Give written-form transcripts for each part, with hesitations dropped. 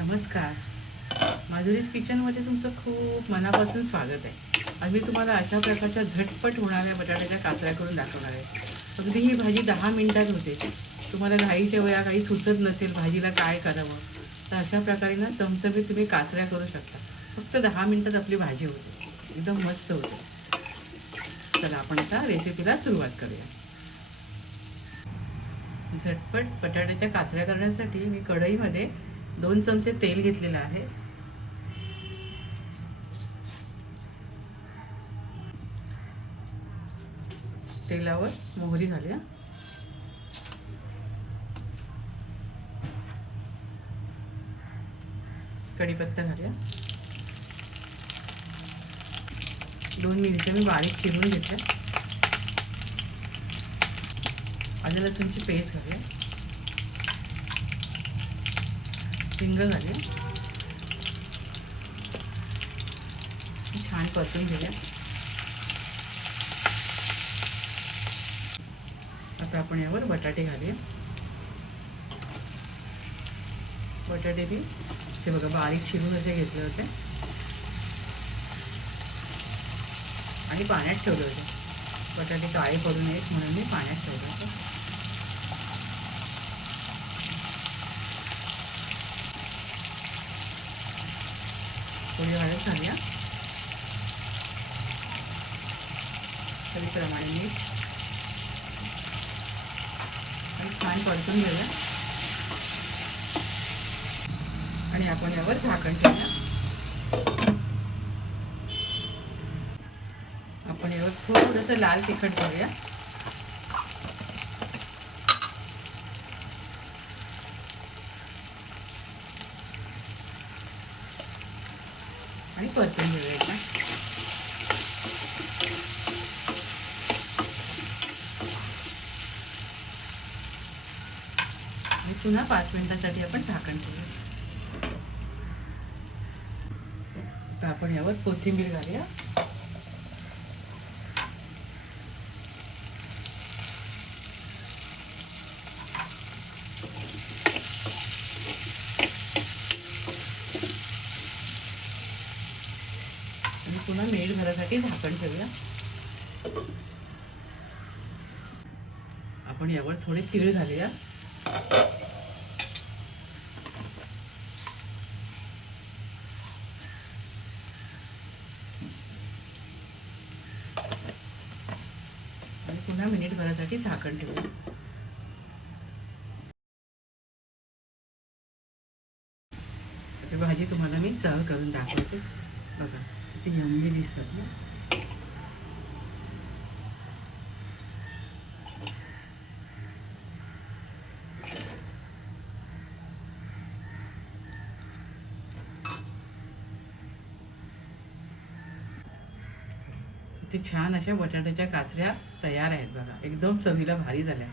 नमस्कार. माधुरीज किचनमध्ये तुमचं खूप मनापासून स्वागत आहे. आज मी तुम्हाला अशा प्रकारच्या झटपट होणाऱ्या बटाट्याच्या काचऱ्या करून दाखवणार आहे. अगदी ही भाजी 10 मिनिटात होते. तुम्हाला घाईच्या वेळा काही सुचत नसेल भाजीला काय करावं, तर अशा प्रकारे ना चमचमीत तुम्ही काचऱ्या करू शकता. फक्त 10 मिनिटात आपली भाजी होते, एकदम मस्त होते. चला आपण आता रेसिपीला सुरुवात करूया. झटपट बटाट्याच्या काचऱ्या करण्यासाठी मी कढईमध्ये 2 चमचे तेल घेतलेलं आहे. तेलावर मोहरी घालूया. कढीपत्ता घालूया. 2 मिरच्या मी बारीक चिरून घेतल्या. आलं लसूणची पेस्ट घालूया. हिंग घालूया. छान परतून घेऊया. आता आपण यावर बटाटे घालूया. बटाटे बी ते बघा बारीक चिरून असे घेतले होते आणि पाण्यात ठेवले होते. बटाटे काळे पडू नयेत म्हणून मी पाण्यात ठेवले होते. थोडी हळद घालूया. चवीप्रमाणे मीठ आणि छान परतून घेऊया. आणि आपण यावर झाकण ठेवूया. आपण यावर थोडंसं लाल तिखट घालूया. आणि परतून घेऊया एकदा. आणि पुन्हा 5 मिनिटांसाठी आपण झाकण ठेवूया. तर आपण यावर कोथिंबीर घालूया. आणि पुन्हा मीठ घालायसाठी झाकण ठेवूया. आपण यावर थोडे तीळ घालूया. आणि पुन्हा मिनिट भरासाठी झाकण ठेवूया. भाजी तुम्हाला मी सर्व करून दाखवते. बघा किती यम्मी दिसतात ना. किती छान अशा बटाट्याच्या काचऱ्या तयार आहेत बघा. एकदम चवीला भारी झाल्या.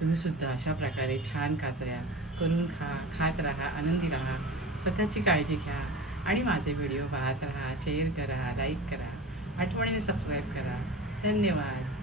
तुम्ही सुद्धा अशा प्रकारे छान काचऱ्या करून खात राहा, आनंदी राहा, स्वतःची काळजी घ्या आणि माझे व्हिडिओ पाहत राहा, शेअर करा, लाईक करा, आठवणीने सबस्क्राईब करा. धन्यवाद.